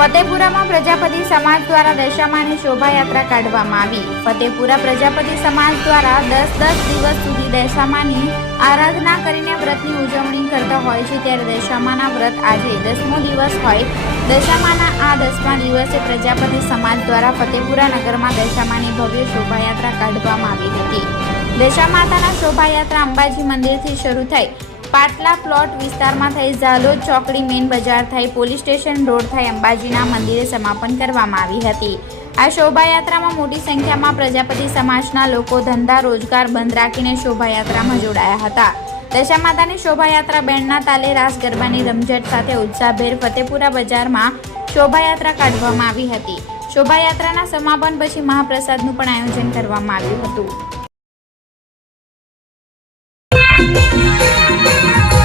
ફતેપુરામાં પ્રજાપતિ સમાજ દ્વારા દશામાની શોભાયાત્રા કાઢવામાં આવી. ફતેપુરા પ્રજાપતિ સમાજ દ્વારા દસ દસ દિવસ સુધી દશામાની આરાધના કરીને વ્રતની ઉજવણી કરતા હોય છે, ત્યારે દશામાના વ્રત આજે દસમો દિવસ હોય. દશામાના આ દસમા દિવસે પ્રજાપતિ સમાજ દ્વારા ફતેપુરા નગરમાં દશામાની ભવ્ય શોભાયાત્રા કાઢવામાં આવી હતી. દશામાતાના શોભાયાત્રા અંબાજી મંદિરથી શરૂ થઈ પાટલા પ્લોટ વિસ્તારમાં થઈ ઝાલોદ ચોકડી મેઇન બજાર થઈ પોલીસ સ્ટેશન રોડ થઈ અંબાજીના મંદિરે સમાપન કરવામાં આવી હતી. આ શોભાયાત્રામાં મોટી સંખ્યામાં પ્રજાપતિ સમાજના લોકો ધંધા, રોજગાર બંધ રાખીને શોભાયાત્રામાં જોડાયા હતા. દશા માતાની શોભાયાત્રા બેન્ડના તાલે રાસ ગરબાની રમઝટ સાથે ઉત્સાહભેર ફતેપુરા બજારમાં શોભાયાત્રા કાઢવામાં આવી હતી. શોભાયાત્રાના સમાપન પછી મહાપ્રસાદનું પણ આયોજન કરવામાં આવ્યું હતું. Thank you.